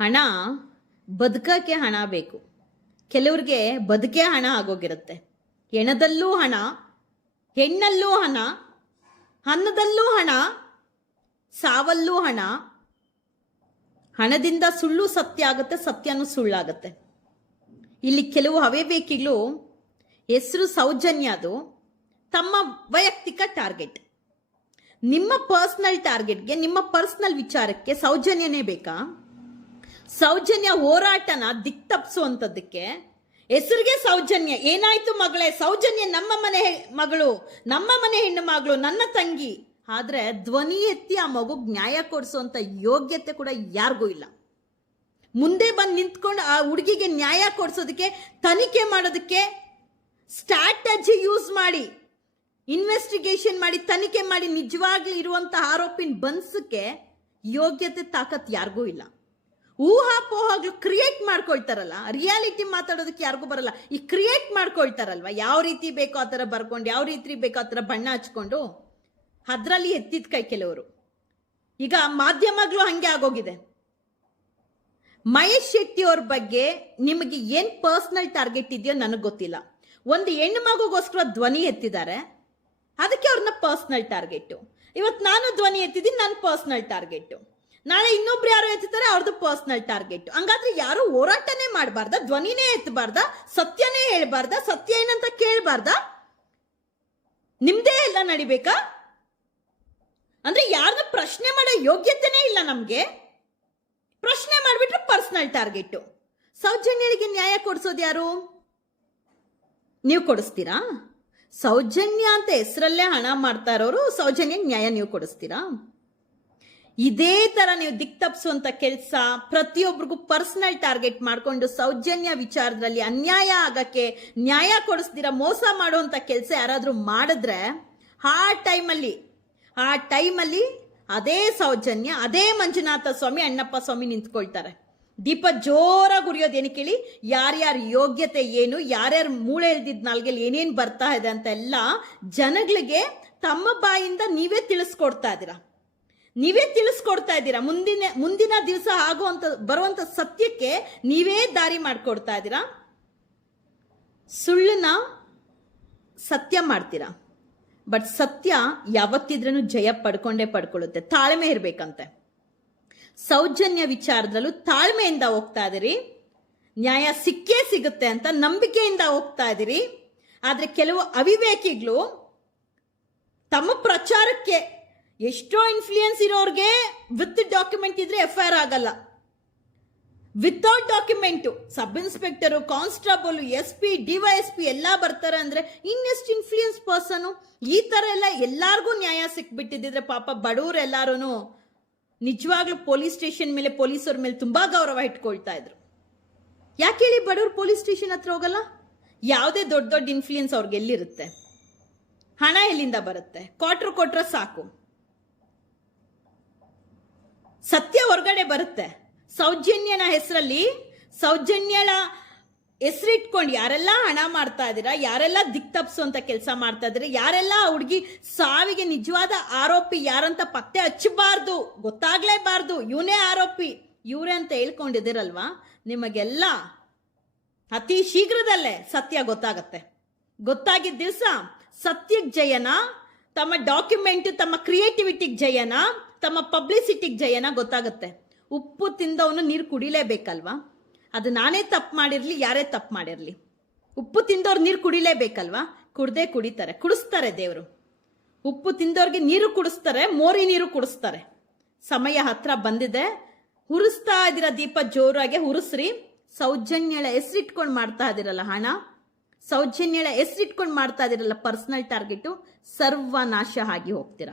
ಹಣ ಬದುಕಕ್ಕೆ ಹಣ ಬೇಕು. ಕೆಲವ್ರಿಗೆ ಬದುಕೇ ಹಣ ಆಗೋಗಿರುತ್ತೆ. ಹೆಣದಲ್ಲೂ ಹಣ, ಹೆಣ್ಣಲ್ಲೂ ಹಣ ಹಣದಲ್ಲೂ ಹಣ, ಸಾವಲ್ಲೂ ಹಣ, ಹಣದಿಂದ ಸುಳ್ಳು ಸತ್ಯ ಆಗುತ್ತೆ, ಸತ್ಯನೂ ಸುಳ್ಳಾಗುತ್ತೆ. ಇಲ್ಲಿ ಕೆಲವು ಹವೇಬೇಕಿಗಳು ಹೆಸರು ಸೌಜನ್ಯ ಅದು, ತಮ್ಮ ವೈಯಕ್ತಿಕ ಟಾರ್ಗೆಟ್. ನಿಮ್ಮ ಪರ್ಸನಲ್ ಟಾರ್ಗೆಟ್ಗೆ, ನಿಮ್ಮ ಪರ್ಸನಲ್ ವಿಚಾರಕ್ಕೆ ಸೌಜನ್ಯನೇ ಬೇಕಾ? ಸೌಜನ್ಯ ಹೋರಾಟನ ದಿಕ್ ತಪ್ಪಿಸುವಂಥದ್ದಕ್ಕೆ ಹೆಸರಿಗೆ ಸೌಜನ್ಯ. ಏನಾಯ್ತು ಮಗಳೇ? ಸೌಜನ್ಯ ನಮ್ಮ ಮನೆ ಮಗಳು, ನಮ್ಮ ಮನೆ ಹೆಣ್ಣು ಮಗಳು, ನನ್ನ ತಂಗಿ. ಆದ್ರೆ ಧ್ವನಿ ಎತ್ತಿ ಆ ಮಗು ನ್ಯಾಯ ಕೊಡಿಸುವಂತ ಯೋಗ್ಯತೆ ಕೂಡ ಯಾರಿಗೂ ಇಲ್ಲ. ಮುಂದೆ ಬಂದು ನಿಂತ್ಕೊಂಡು ಆ ಹುಡುಗಿಗೆ ನ್ಯಾಯ ಕೊಡಿಸೋದಕ್ಕೆ, ತನಿಖೆ ಮಾಡೋದಕ್ಕೆ ಸ್ಟ್ರಾಟಜಿ ಯೂಸ್ ಮಾಡಿ, ಇನ್ವೆಸ್ಟಿಗೇಷನ್ ಮಾಡಿ, ತನಿಖೆ ಮಾಡಿ ನಿಜವಾಗ್ಲೂ ಇರುವಂತ ಆರೋಪಿನ ಬನ್ಸಕ್ಕೆ ಯೋಗ್ಯತೆ ತಾಕತ್ ಯಾರಿಗೂ ಇಲ್ಲ. ಊಹಾಪೋಹಗಳು ಕ್ರಿಯೇಟ್ ಮಾಡ್ಕೊಳ್ತಾರಲ್ಲ ರಿಯಾಲಿಟಿ ಮಾತಾಡೋದಕ್ಕೆ ಯಾರಿಗೂ ಬರಲ್ಲ. ಈ ಕ್ರಿಯೇಟ್ ಮಾಡ್ಕೊಳ್ತಾರಲ್ವ? ಯಾವ ರೀತಿ ಬೇಕೋ ಆ ಥರ ಬರ್ಕೊಂಡು, ಯಾವ ರೀತಿ ಬೇಕೋ ಆ ಥರ ಬಣ್ಣ ಹಚ್ಕೊಂಡು ಅದರಲ್ಲಿ ಎತ್ತಿದ ಕೈ ಕೆಲವರು. ಈಗ ಮಾಧ್ಯಮಗಳು ಹಂಗೆ ಆಗೋಗಿದೆ. ಮಹೇಶ್ ಶೆಟ್ಟಿ ಅವ್ರ ಬಗ್ಗೆ ನಿಮಗೆ ಏನು ಪರ್ಸನಲ್ ಟಾರ್ಗೆಟ್ ಇದೆಯೋ ನನಗೆ ಗೊತ್ತಿಲ್ಲ. ಒಂದು ಹೆಣ್ಣು ಮಗುಗೋಸ್ಕರ ಧ್ವನಿ ಎತ್ತಿದ್ದಾರೆ. ಅದಕ್ಕೆ ಅವ್ರನ್ನ ಪರ್ಸನಲ್ ಟಾರ್ಗೆಟ್ ಇವತ್ತು ನಾನು ಧ್ವನಿ ಎತ್ತಿದ್ದೀನಿ ನನ್ನ ಪರ್ಸನಲ್ ಟಾರ್ಗೆಟ್ ನಾಳೆ ಇನ್ನೊಬ್ರು ಯಾರು ಎತ್ತಾರೆ ಅವ್ರದ್ದು ಪರ್ಸನಲ್ ಟಾರ್ಗೆಟ್ ಹಂಗಾದ್ರೆ ಯಾರು ಹೋರಾಟನೇ ಮಾಡಬಾರ್ದ, ಧ್ವನಿನೇ ಎತ್ತಬಾರ್ದ, ಸತ್ಯನೇ ಹೇಳ್ಬಾರ್ದ, ಸತ್ಯ ಏನಂತ ಕೇಳಬಾರ್ದ? ನಿಮ್ದೇ ಎಲ್ಲ ನಡಿಬೇಕಾ? ಅಂದ್ರೆ ಯಾರನ್ನ ಪ್ರಶ್ನೆ ಮಾಡೋ ಯೋಗ್ಯತೆನೇ ಇಲ್ಲ ನಮ್ಗೆ. ಪ್ರಶ್ನೆ ಮಾಡಿಬಿಟ್ರೆ ಪರ್ಸನಲ್ ಟಾರ್ಗೆಟ್ ಸೌಜನ್ಯರಿಗೆ ನ್ಯಾಯ ಕೊಡಿಸೋದು ಯಾರು? ನೀವು ಕೊಡಿಸ್ತೀರಾ? ಸೌಜನ್ಯ ಅಂತ ಹೆಸರಲ್ಲೇ ಹಣ ಮಾಡ್ತಾ ಇರೋರು ಸೌಜನ್ಯ ನ್ಯಾಯ ನೀವು ಕೊಡಿಸ್ತೀರಾ? ಇದೇ ತರ ನೀವು ದಿಕ್ ತಪ್ಪಿಸುವಂತ ಕೆಲಸ ಪ್ರತಿಯೊಬ್ಬರಿಗೂ ಪರ್ಸನಲ್ ಟಾರ್ಗೆಟ್ ಮಾಡಿಕೊಂಡು ಸೌಜನ್ಯ ವಿಚಾರದಲ್ಲಿ ಅನ್ಯಾಯ ಆಗಕ್ಕೆ ನ್ಯಾಯ ಕೊಡಿಸ್ದಿರ ಮೋಸ ಮಾಡುವಂತ ಕೆಲಸ ಯಾರಾದರೂ ಮಾಡಿದ್ರೆ, ಆ ಟೈಮಲ್ಲಿ ಆ ಟೈಮಲ್ಲಿ ಅದೇ ಸೌಜನ್ಯ, ಅದೇ ಮಂಜುನಾಥ ಸ್ವಾಮಿ ಅಣ್ಣಪ್ಪ ಸ್ವಾಮಿ ನಿಂತ್ಕೊಳ್ತಾರೆ. ದೀಪ ಜೋರಾಗಿ ಉರಿಯೋದು ಏನು ಕೇಳಿ? ಯಾರ್ಯಾರ ಯೋಗ್ಯತೆ ಏನು, ಯಾರ್ಯಾರ ಮೂಳೆ ಇಲ್ದಿದ್ದ ನಾಲ್ಗೆಲ್ಲಿ ಏನೇನು ಬರ್ತಾ ಇದೆ ಅಂತ ಎಲ್ಲ ಜನಗಳಿಗೆ ತಮ್ಮ ಬಾಯಿಂದ ನೀವೇ ತಿಳಿಸ್ಕೊಡ್ತಾ ಇದ್ದೀರಾ. ನೀವೇ ತಿಳಿಸ್ಕೊಡ್ತಾ ಇದ್ದೀರಾ? ಮುಂದಿನ ಮುಂದಿನ ದಿವಸ ಆಗುವಂತ, ಬರುವಂತ ಸತ್ಯಕ್ಕೆ ನೀವೇ ದಾರಿ ಮಾಡ್ಕೊಡ್ತಾ ಇದ್ದೀರಾ? ಸುಳ್ಳನ್ನ ಸತ್ಯ ಮಾಡ್ತೀರಾ? ಬಟ್ ಸತ್ಯ ಯಾವತ್ತಿದ್ರೂ ಜಯ ಪಡ್ಕೊಂಡೇ ಪಡ್ಕೊಳ್ಳುತ್ತೆ. ತಾಳ್ಮೆ ಇರಬೇಕಂತೆ. ಸೌಜನ್ಯ ವಿಚಾರದಲ್ಲೂ ತಾಳ್ಮೆಯಿಂದ ಹೋಗ್ತಾ ಇದ್ದೀರಿ. ನ್ಯಾಯ ಸಿಕ್ಕೇ ಸಿಗುತ್ತೆ ಅಂತ ನಂಬಿಕೆಯಿಂದ ಹೋಗ್ತಾ ಇದ್ದೀರಿ. ಆದ್ರೆ ಕೆಲವು ಅವಿವೇಕಿಗಳು ತಮ್ಮ ಪ್ರಚಾರಕ್ಕೆ ಎಷ್ಟೋ ಇನ್ಫ್ಲೂಯೆನ್ಸ್ ಇರೋರಿಗೆ ವಿತ್ ಡಾಕ್ಯುಮೆಂಟ್ ಇದ್ರೆ ಎಫ್ ಐ ಆರ್ ಆಗಲ್ಲ. Without document sub inspector constable S P DYSP ಎಲ್ಲ ಬರ್ತಾರೆ ಅಂದ್ರೆ ಇನ್ನೆಷ್ಟು ಇನ್ಫ್ಲೂಯೆನ್ಸ್ ಪರ್ಸನು ಈ ತರ ಎಲ್ಲ ಎಲ್ಲಾರ್ಗೂ ನ್ಯಾಯ ಸಿಕ್ಬಿಟ್ಟಿದ್ರೆ ಪಾಪ ಬಡವರು ಎಲ್ಲಾರು ನಿಜವಾಗ್ಲೂ ಪೊಲೀಸ್ ಸ್ಟೇಷನ್ ಮೇಲೆ ಪೊಲೀಸರ ಮೇಲೆ ತುಂಬಾ ಗೌರವ ಇಟ್ಕೊಳ್ತಾ ಇದ್ರು. ಯಾಕೆ ಹೇಳಿ ಬಡವರು ಪೊಲೀಸ್ ಸ್ಟೇಷನ್ ಹತ್ರ ಹೋಗಲ್ಲ? ಯಾವುದೇ ದೊಡ್ಡ ದೊಡ್ಡ ಇನ್ಫ್ಲೂಯೆನ್ಸ್ ಅವ್ರಿಗೆ ಎಲ್ಲಿರುತ್ತೆ? ಹಣ ಎಲ್ಲಿಂದ ಬರುತ್ತೆ? ಕ್ವಾರ್ಟರ್ ಕೊಟ್ರೆ ಸಾಕು. ಸತ್ಯ ಹೊರಗಡೆ ಬರುತ್ತೆ. ಸೌಜನ್ಯನ ಹೆಸರಲ್ಲಿ, ಸೌಜನ್ಯಳ ಹೆಸರಿಟ್ಕೊಂಡು ಯಾರೆಲ್ಲ ಹಣ ಮಾಡ್ತಾ ಇದ್ದೀರಾ, ಯಾರೆಲ್ಲ ದಿಕ್ ತಪ್ಪಿಸುವಂಥ ಕೆಲಸ ಮಾಡ್ತಾ ಇದ್ದೀರಾ, ಯಾರೆಲ್ಲ ಹುಡುಗಿ ಸಾವಿಗೆ ನಿಜವಾದ ಆರೋಪಿ, ಯಾರಂತ ಪತ್ತೆ ಹಚ್ಚಬಾರ್ದು, ಗೊತ್ತಾಗ್ಲೇಬಾರ್ದು, ಇವನೇ ಆರೋಪಿ. ಇವರೇ ಅಂತ ಹೇಳ್ಕೊಂಡಿದ್ದೀರಲ್ವಾ? ನಿಮಗೆಲ್ಲ ಅತಿ ಶೀಘ್ರದಲ್ಲೇ ಸತ್ಯ ಗೊತ್ತಾಗತ್ತೆ. ಗೊತ್ತಾಗಿದ್ದ ದಿವಸ ಸತ್ಯಕ್ಕೆ ಜಯನ, ತಮ್ಮ ಡಾಕ್ಯುಮೆಂಟ್, ತಮ್ಮ ಕ್ರಿಯೇಟಿವಿಟಿಗೆ ಜಯನ ತಮ್ಮ ಪಬ್ಲಿಸಿಟಿಗೆ ಜಯನ ಗೊತ್ತಾಗುತ್ತೆ. ಉಪ್ಪು ತಿಂದವನು ನೀರು ಕುಡಿಲೇಬೇಕಲ್ವಾ? ಅದು ನಾನೇ ತಪ್ಪು ಮಾಡಿರಲಿ, ಯಾರೇ ತಪ್ಪು ಮಾಡಿರಲಿ. ಉಪ್ಪು ತಿಂದವ್ರು ನೀರು ಕುಡಿಲೇಬೇಕಲ್ವಾ? ಕುಡ್ದೇ ಕುಡಿತಾರೆ, ಕುಡಿಸ್ತಾರೆ ದೇವರು. ಉಪ್ಪು ತಿಂದವ್ರಿಗೆ ನೀರು ಕುಡಿಸ್ತಾರೆ, ಮೋರಿ ನೀರು ಕುಡಿಸ್ತಾರೆ. ಸಮಯ ಹತ್ರ ಬಂದಿದೆ. ಹುರಿಸ್ತಾ ಇದ್ದೀರ ದೀಪ ಜೋರಾಗಿ, ಹುರಿಸ್ರಿ. ಸೌಜನ್ಯಳ ಹೆಸರಿಟ್ಕೊಂಡು ಮಾಡ್ತಾ ಇದ್ದೀರಲ್ಲ ಹಣ? ಸೌಜನ್ಯಳ ಹೆಸರಿಟ್ಕೊಂಡು ಮಾಡ್ತಾ ಇದ್ದೀರಲ್ಲ ಪರ್ಸನಲ್ ಟಾರ್ಗೆಟು ಸರ್ವನಾಶ ಆಗಿ ಹೋಗ್ತೀರಾ.